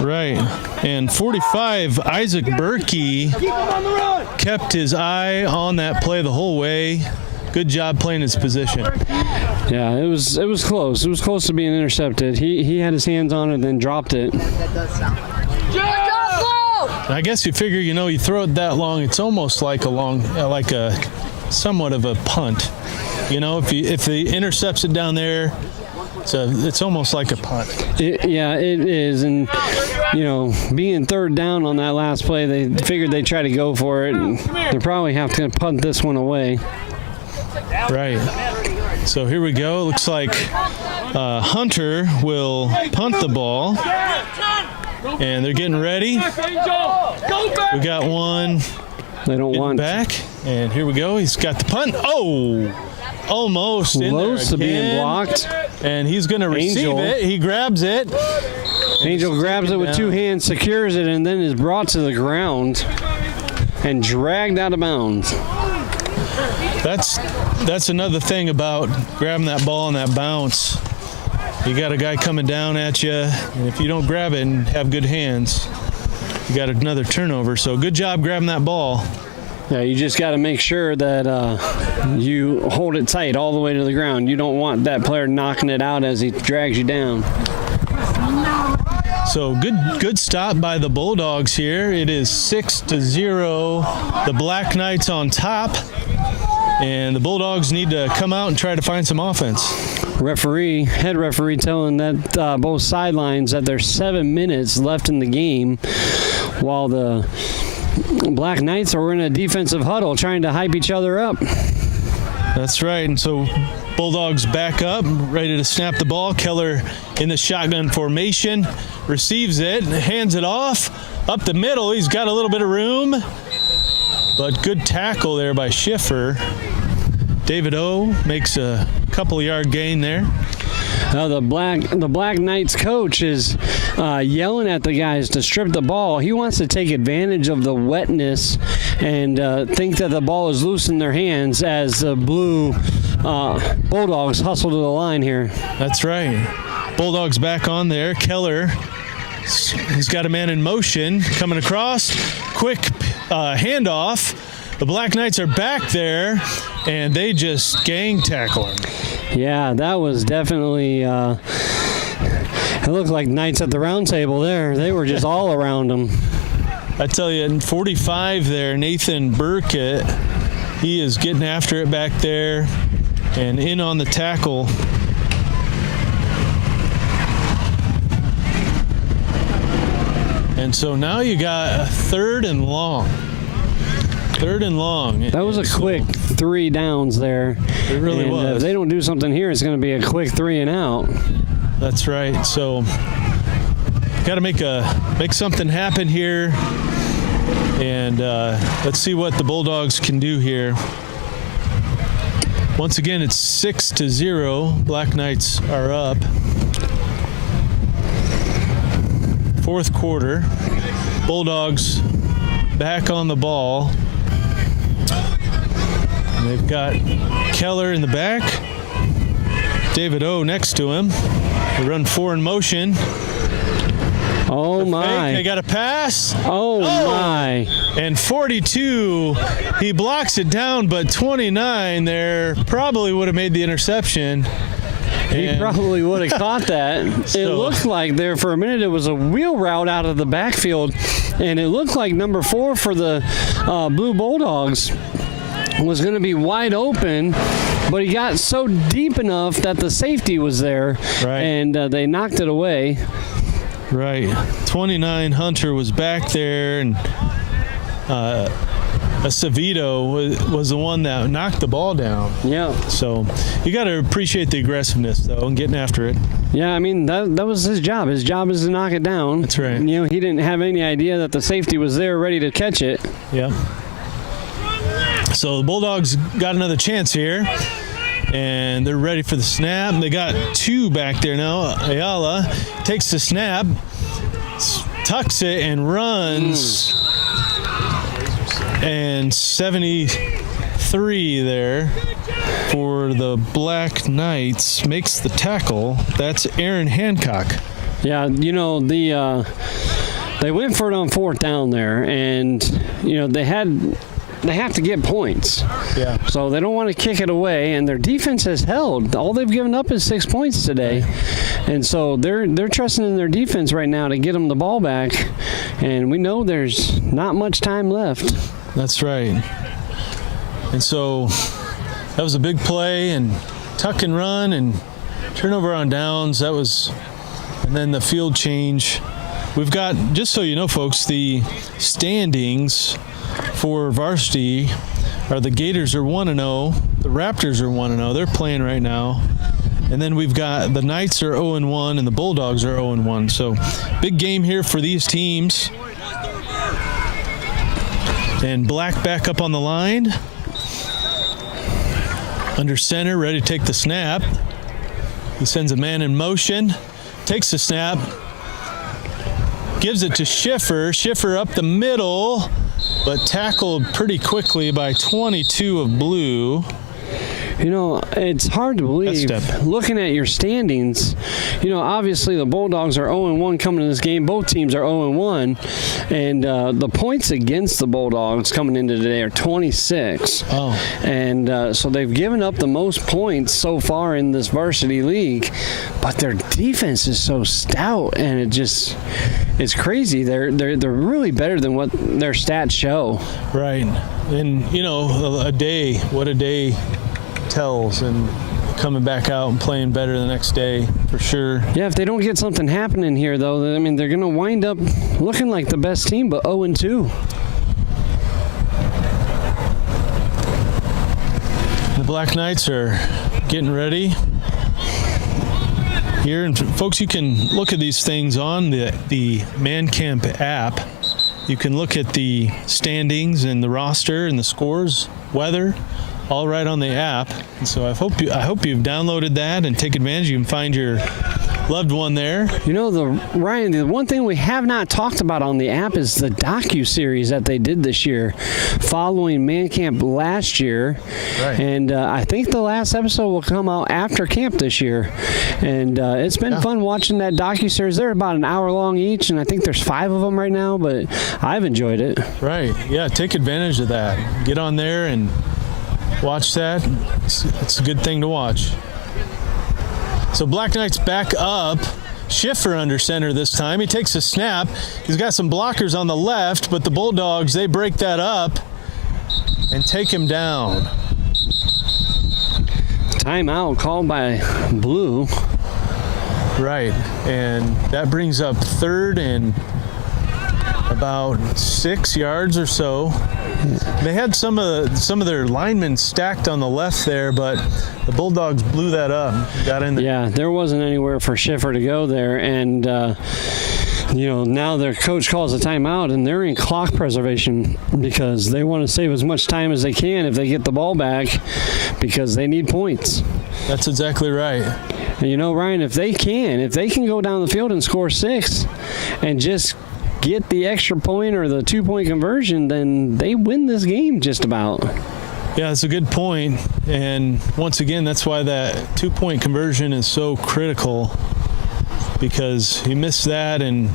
Right. And 45, Isaac Berkey kept his eye on that play the whole way. Good job playing his position. Yeah, it was close. It was close to being intercepted. He had his hands on it and then dropped it. That does sound. I guess you figure, you throw it that long, it's almost like a somewhat of a punt. If he intercepts it down there, it's almost like a punt. It is. And, being third down on that last play, they figured they'd try to go for it. And they probably have to punt this one away. Right. So here we go. Looks like Hunter will punt the ball. And they're getting ready. We got one. They don't want back. And here we go. He's got the punt. Oh! Almost in there close to being blocked. And he's going to receive it. He grabs it. Angel grabs it with two hands, secures it, and then is brought to the ground and dragged out of bounds. That's another thing about grabbing that ball and that bounce. You got a guy coming down at you, and if you don't grab it and have good hands, you got another turnover. So good job grabbing that ball. Yeah, you just got to make sure that you hold it tight all the way to the ground. You don't want that player knocking it out as he drags you down. So good stop by the Bulldogs here. It is 6-0. The Black Knights on top. And the Bulldogs need to come out and try to find some offense. Head referee telling that both sidelines that there's 7 minutes left in the game while the Black Knights are in a defensive huddle trying to hype each other up. That's right. And so Bulldogs back up, ready to snap the ball. Keller in the shotgun formation, receives it, hands it off. Up the middle, he's got a little bit of room. But good tackle there by Schiffer. David O makes a couple-yard gain there. The Black Knights coach is yelling at the guys to strip the ball. He wants to take advantage of the wetness and think that the ball is loose in their hands as the blue Bulldogs hustle to the line here. That's right. Bulldogs back on there. Keller, he's got a man in motion coming across. Quick handoff. The Black Knights are back there, and they just gang tackle him. Yeah, that was definitely, it looked like Knights at the round table there. They were just all around him. I tell you, in 45 there, Nathan Burkett, he is getting after it back there and in on the tackle. And so now you got a third and long. That was a quick 3 downs there. It really was. If they don't do something here, it's going to be a quick 3 and out. That's right. So got to make something happen here. And let's see what the Bulldogs can do here. Once again, it's 6-0. Black Knights are up. Fourth quarter. Bulldogs back on the ball. And they've got Keller in the back. David O next to him. They run 4 in motion. Oh, my. They got a pass. Oh, my. And 42, he blocks it down, but 29 there probably would have made the interception. He probably would have caught that. It looked like there for a minute it was a wheel route out of the backfield, and it looked like number 4 for the Blue Bulldogs was going to be wide open, but he got so deep enough that the safety was there, and they knocked it away. Right. 29 Hunter was back there, and Acevedo was the one that knocked the ball down. Yeah. So you got to appreciate the aggressiveness, though, and getting after it. Yeah, I mean, that was his job. His job is to knock it down. That's right. He didn't have any idea that the safety was there ready to catch it. Yeah. So the Bulldogs got another chance here, and they're ready for the snap. They got 2 back there now. Ayala takes the snap, tucks it, and runs. And 73 there. for the Black Knights makes the tackle. That's Aaron Hancock. Yeah, you know, they went for it on 4th down there, and, you know, they have to get points. Yeah. So they don't want to kick it away, and their defense has held. All they've given up is 6 points today. And so they're trusting in their defense right now to get them the ball back, and we know there's not much time left. That's right. And so that was a big play, and tuck and run and turnover on downs. That was, and then the field change. We've got, just so you know, folks, the standings for Varsity are the Gators are 1-0, the Raptors are 1-0. They're playing right now. And then we've got the Knights are 0-1 and the Bulldogs are 0-1. So big game here for these teams. And Black back up on the line. Under center, ready to take the snap. He sends a man in motion, takes the snap, gives it to Schiffer. Schiffer up the middle, but tackled pretty quickly by 22 of blue. You know, it's hard to believe, looking at your standings, you know, obviously the Bulldogs are 0-1 coming to this game. Both teams are 0-1, and the points against the Bulldogs coming into today are 26. Oh. And so they've given up the most points so far in this varsity league, but their defense is so stout, and it's crazy. They're really better than what their stats show. Right. And, you know, what a day tells, and coming back out and playing better the next day for sure. Yeah, if they don't get something happening here, though, I mean, they're going to wind up looking like the best team, but 0-2. The Black Knights are getting ready here, and folks, you can look at these things on the Man Camp app. You can look at the standings and the roster and the scores, weather, all right on the app. And so I hope you've downloaded that and take advantage. You can find your loved one there. You know, Ryan, the one thing we have not talked about on the app is the docu-series that they did this year following Man Camp last year. Right. And I think the last episode will come out after camp this year. And it's been fun watching that docu-series. They're about an hour long each, and I think there's 5 of them right now, but I've enjoyed it. Right. Yeah, take advantage of that. Get on there and watch that. It's a good thing to watch. So Black Knights back up. Schiffer under center this time. He takes a snap. He's got some blockers on the left, but the Bulldogs, they break that up and take him down. Timeout called by Blue. Right, and that brings up 3rd and about 6 yards or so. They had some of their linemen stacked on the left there, but the Bulldogs blew that up. Got in there. Yeah, there wasn't anywhere for Schiffer to go there, and you know, now their coach calls a timeout, and they're in clock preservation because they want to save as much time as they can if they get the ball back, because they need points. That's exactly right. And you know, Ryan, if they can go down the field and score 6 and just get the extra point or the 2-point conversion, then they win this game just about. Yeah, that's a good point. And once again, that's why that 2-point conversion is so critical, because you miss that, and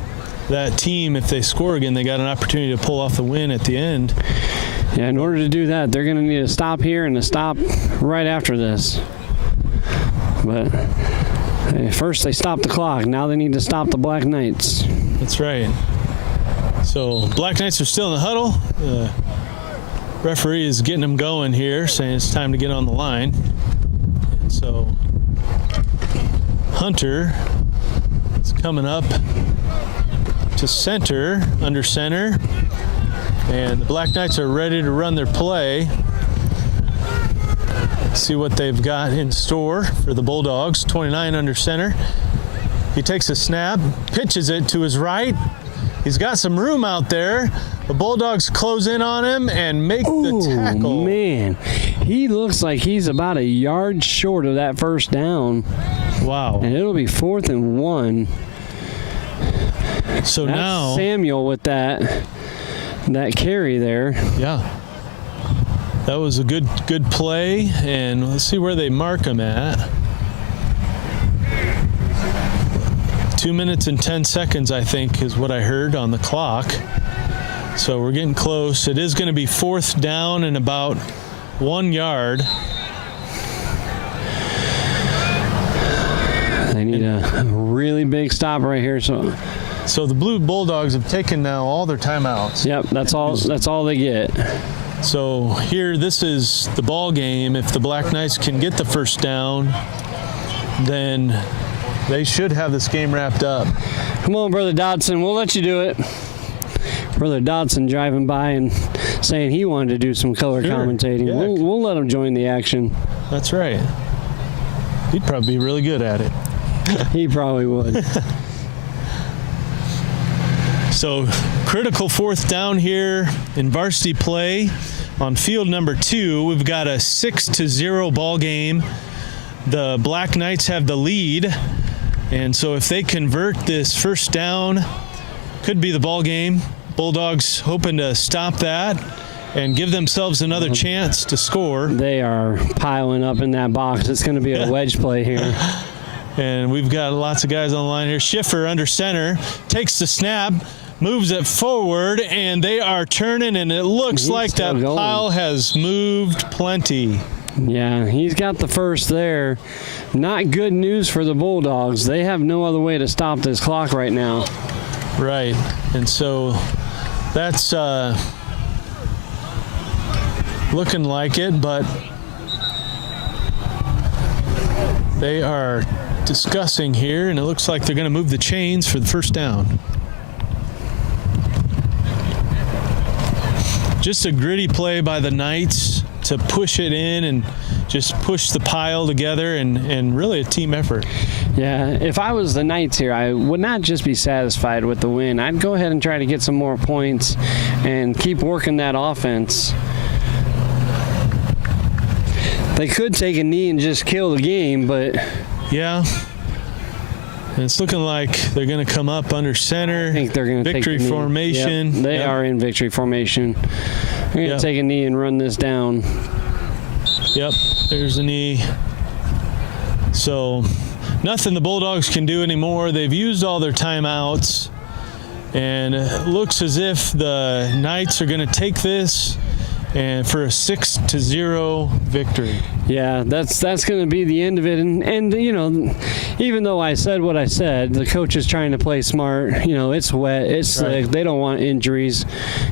that team, if they score again, they got an opportunity to pull off the win at the end. Yeah, in order to do that, they're going to need a stop here and a stop right after this. But first they stopped the clock. Now they need to stop the Black Knights. That's right. So Black Knights are still in the huddle. The referee is getting them going here, saying it's time to get on the line. And so Hunter is coming up to center, under center. And the Black Knights are ready to run their play. See what they've got in store for the Bulldogs. 29 under center. He takes a snap, pitches it to his right. He's got some room out there. The Bulldogs close in on him and make the tackle. Man, he looks like he's about a yard short of that first down. Wow. And it'll be 4th and 1. So That's now Samuel with that carry there. Yeah. That was a good play, and let's see where they mark them at. 2 minutes and 10 seconds, I think, is what I heard on the clock. So we're getting close. It is going to be 4th down and about 1 yard. They need a really big stop right here. So the Blue Bulldogs have taken now all their timeouts. Yep, that's all they get. So here, this is the ball game. If the Black Knights can get the first down, then they should have this game wrapped up. Come on, Brother Dodson. We'll let you do it. Brother Dodson driving by and saying he wanted to do some color commentating. Yeah. We'll let him join the action. That's right. He'd probably be really good at it. He probably would. So critical 4th down here in varsity play on field number 2. We've got a 6-0 ball game. The Black Knights have the lead, and so if they convert this first down, could be the ball game. Bulldogs hoping to stop that and give themselves another chance to score. They are piling up in that box. It's going to be a wedge play here. And we've got lots of guys on the line here. Schiffer under center, takes the snap, moves it forward, and they are turning, and it looks like that pile has moved plenty. Yeah, he's got the first there. Not good news for the Bulldogs. They have no other way to stop this clock right now. Right, and so that's looking like it, but they are discussing here, and it looks like they're going to move the chains for the first down. Just a gritty play by the Knights to push it in and just push the pile together, and really a team effort. Yeah, if I was the Knights here, I would not just be satisfied with the win. I'd go ahead and try to get some more points and keep working that offense. They could take a knee and just kill the game, but... Yeah. And it's looking like they're going to come up under center. I think they're going to take victory formation. Yep, they are in victory formation. They're going to take a knee and run this down. Yep, there's a knee. So nothing the Bulldogs can do anymore. They've used all their timeouts, and it looks as if the Knights are going to take this and for a 6-0 victory. Yeah, that's going to be the end of it. And you know, even though I said what I said, the coach is trying to play smart. You know, it's wet, it's slick. They don't want injuries.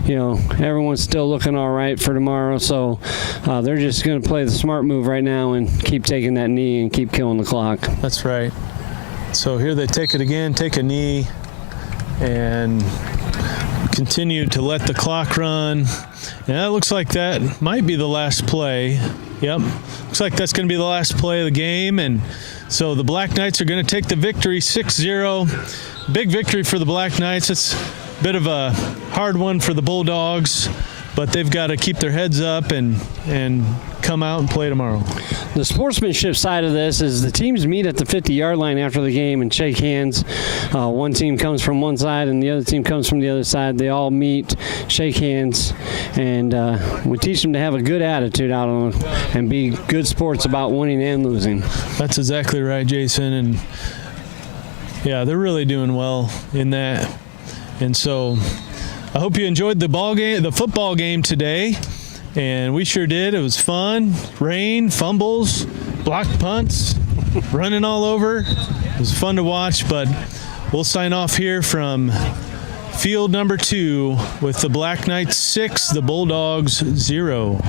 You know, everyone's still looking all right for tomorrow. So they're just going to play the smart move right now and keep taking that knee and keep killing the clock. That's right. So here they take it again, take a knee, and continue to let the clock run. And that looks like that might be the last play. Yep. Looks like that's going to be the last play of the game. And so the Black Knights are going to take the victory 6-0. Big victory for the Black Knights. It's a bit of a hard one for the Bulldogs, but they've got to keep their heads up and come out and play tomorrow. The sportsmanship side of this is the teams meet at the 50-yard line after the game and shake hands. One team comes from one side and the other team comes from the other side. They all meet, shake hands, and we teach them to have a good attitude out on them and be good sports about winning and losing. That's exactly right, Jason. And yeah, they're really doing well in that. And so I hope you enjoyed the football game today. And we sure did. It was fun. Rain, fumbles, blocked punts, running all over. It was fun to watch, but we'll sign off here from field number 2 with the Black Knights 6, the Bulldogs 0.